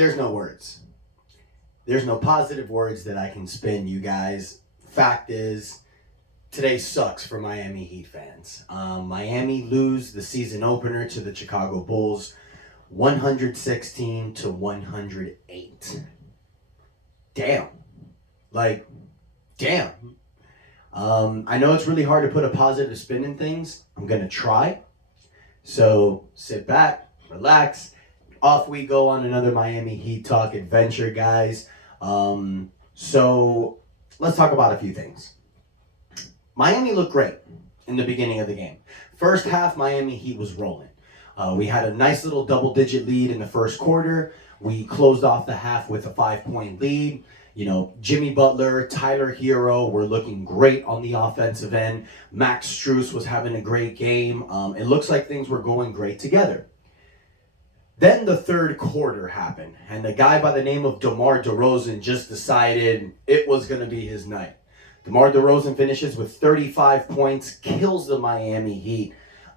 there's no words. There's no positive words that I can spin, you guys. Fact is, today sucks for Miami Heat fans. Miami lose the season opener to the Chicago Bulls, 116 to 108. Damn. Like, damn. I know it's really hard to put a positive spin in things. I'm going to try. So sit back, relax. Off we go on another Miami Heat Talk adventure, guys. So let's talk about a few things. Miami looked great in the beginning of the game. First half, Miami Heat was rolling. We had a nice little double-digit lead in the first quarter. We closed off the half with a 5-point lead. You know, Jimmy Butler, Tyler Hero were looking great on the offensive end. Max Strus was having a great game. It looks like things were going great together. Then the third quarter happened, and the guy by the name of DeMar DeRozan just decided it was going to be his night. DeMar DeRozan finishes with 35 points, kills the Miami Heat.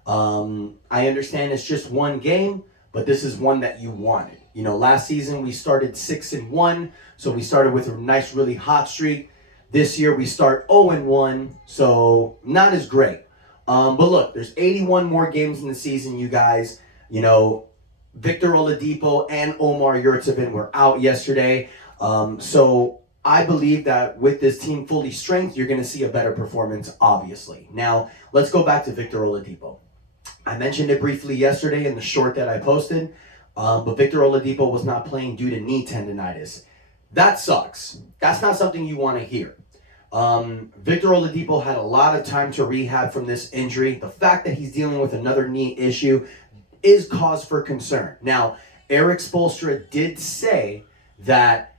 I understand it's just one game, but this is one that you wanted. You know, last season we started 6-1, so we started with a nice, really hot streak. This year we start 0-1, so not as great. But look, there's 81 more games in the season, you guys. You know, Victor Oladipo and Omar Yurtseven were out yesterday. So I believe that with this team fully strength, you're going to see a better performance, obviously. Now, let's go back to Victor Oladipo. I mentioned it briefly yesterday in the short that I posted, but Victor Oladipo was not playing due to knee tendonitis. That sucks. That's not something you want to hear. Victor Oladipo had a lot of time to rehab from this injury. The fact that he's dealing with another knee issue is cause for concern. Now, Erik Spoelstra did say that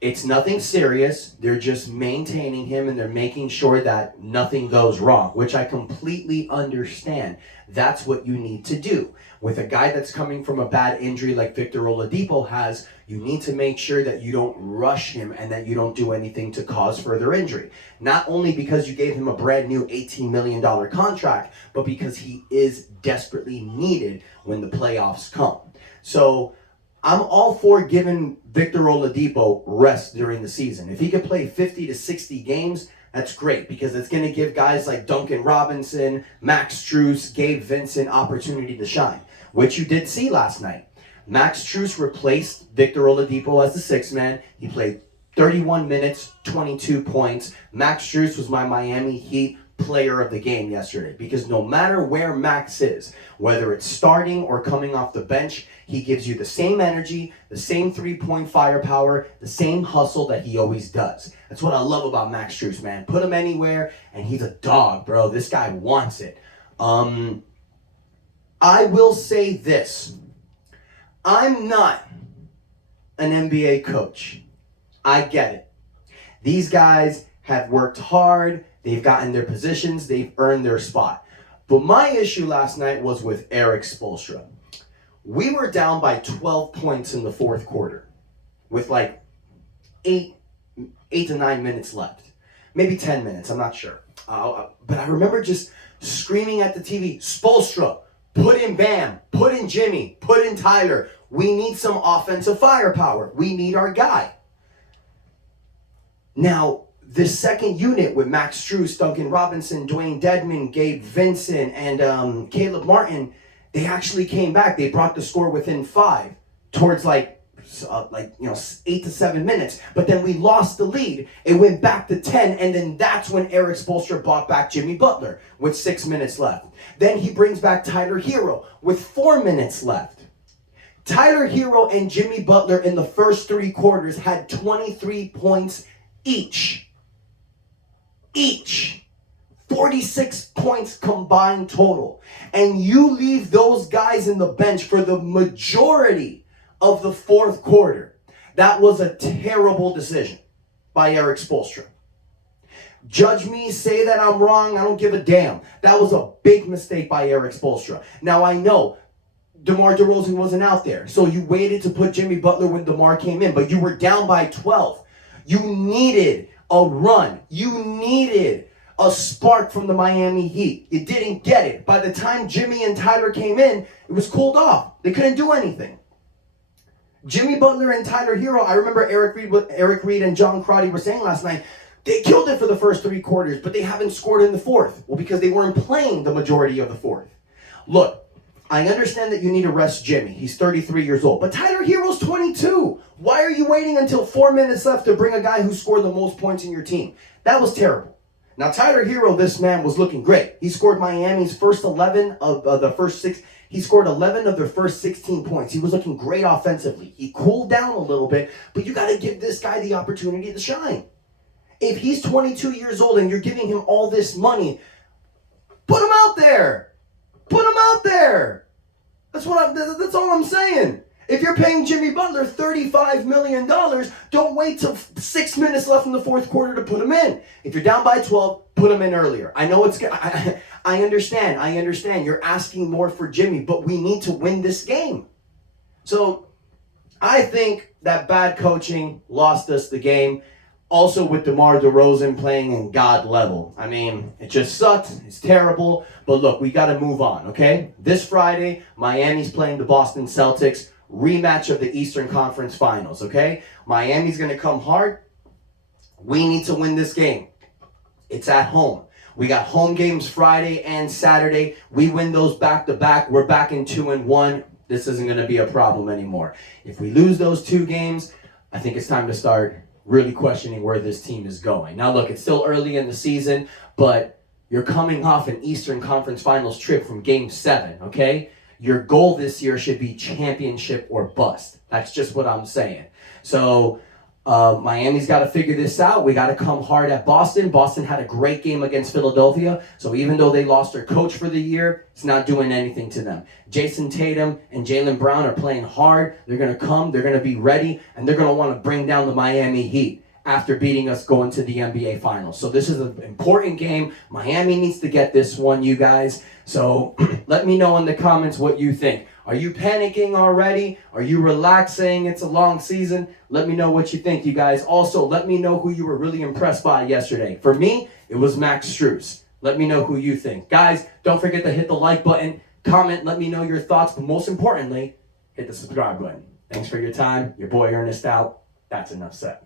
it's nothing serious. They're just maintaining him and they're making sure that nothing goes wrong, which I completely understand. That's what you need to do. With a guy that's coming from a bad injury like Victor Oladipo has, you need to make sure that you don't rush him and that you don't do anything to cause further injury. Not only because you gave him a brand new $18 million contract, but because he is desperately needed when the playoffs come. So I'm all for giving Victor Oladipo rest during the season. If he could play 50 to 60 games, that's great because it's going to give guys like Duncan Robinson, Max Strus, Gabe Vincent opportunity to shine, which you did see last night. Max Strus replaced Victor Oladipo as the sixth man. He played 31 minutes, 22 points. Max Strus was my Miami Heat player of the game yesterday because no matter where Max is, whether it's starting or coming off the bench, he gives you the same energy, the same three-point firepower, the same hustle that he always does. That's what I love about Max Strus, man. Put him anywhere, and he's a dog, bro. This guy wants it. I will say this. I'm not an NBA coach. I get it. These guys have worked hard. They've gotten their positions. They've earned their spot. But my issue last night was with Erik Spoelstra. We were down by 12 points in the fourth quarter with like 8 to 9 minutes left. Maybe 10 minutes, I'm not sure. But I remember just screaming at the TV, Spoelstra, put in Bam, put in Jimmy, put in Tyler. We need some offensive firepower. We need our guy. Now, the second unit with Max Strus, Duncan Robinson, Dwayne Dedmon, Gabe Vincent, and Caleb Martin, they actually came back. They brought the score within 5 towards 8 to 7 minutes. But then we lost the lead. It went back to 10, and then that's when Erik Spoelstra brought back Jimmy Butler with 6 minutes left. Then he brings back Tyler Hero with 4 minutes left. Tyler Hero and Jimmy Butler in the first 3 quarters had 23 points each. 46 points combined total. And you leave those guys in the bench for the majority of the fourth quarter. That was a terrible decision by Erik Spoelstra. Judge me, say that I'm wrong, I don't give a damn. That was a big mistake by Erik Spoelstra. Now I know DeMar DeRozan wasn't out there, so you waited to put Jimmy Butler when DeMar came in, but you were down by 12. You needed a run. You needed a spark from the Miami Heat. You didn't get it. By the time Jimmy and Tyler came in, it was cooled off. They couldn't do anything. Jimmy Butler and Tyler Hero, I remember Eric Reed and John Crotty were saying last night, they killed it for the first 3 quarters, but they haven't scored in the fourth. Well, because they weren't playing the majority of the fourth. Look, I understand that you need to rest Jimmy. He's 33 years old. But Tyler Hero's 22. Why are you waiting until 4 minutes left to bring a guy who scored the most points in your team? That was terrible. Now, Tyler Hero, this man was looking great. He scored Miami's first 11 of the first 6. He scored 11 of their first 16 points. He was looking great offensively. He cooled down a little bit, but you got to give this guy the opportunity to shine. If he's 22 years old and you're giving him all this money, put him out there. Put him out there. That's all I'm saying. If you're paying Jimmy Butler $35 million, don't wait till 6 minutes left in the fourth quarter to put him in. If you're down by 12, put him in earlier. I know I understand. You're asking more for Jimmy, but we need to win this game. So I think that bad coaching lost us the game. Also with DeMar DeRozan playing in God level. I mean, it just sucked. It's terrible. But look, we got to move on, okay? This Friday, Miami's playing the Boston Celtics. Rematch of the Eastern Conference Finals, okay? Miami's going to come hard. We need to win this game. It's at home. We got home games Friday and Saturday. We win those back-to-back. We're back in 2-1. This isn't going to be a problem anymore. If we lose those 2 games, I think it's time to start really questioning where this team is going. Now, look, it's still early in the season, but you're coming off an Eastern Conference Finals trip from Game 7, okay? Your goal this year should be championship or bust. That's just what I'm saying. So Miami's got to figure this out. We got to come hard at Boston. Boston had a great game against Philadelphia. So even though they lost their coach for the year, it's not doing anything to them. Jason Tatum and Jaylen Brown are playing hard. They're going to come. They're going to be ready. And they're going to want to bring down the Miami Heat after beating us going to the NBA Finals. So this is an important game. Miami needs to get this one, you guys. So let me know in the comments what you think. Are you panicking already? Are you relaxing? It's a long season. Let me know what you think, you guys. Also, let me know who you were really impressed by yesterday. For me, it was Max Strus. Let me know who you think. Guys, don't forget to hit the like button, comment, let me know your thoughts, but most importantly, hit the subscribe button. Thanks for your time. Your boy Ernest out. That's enough said.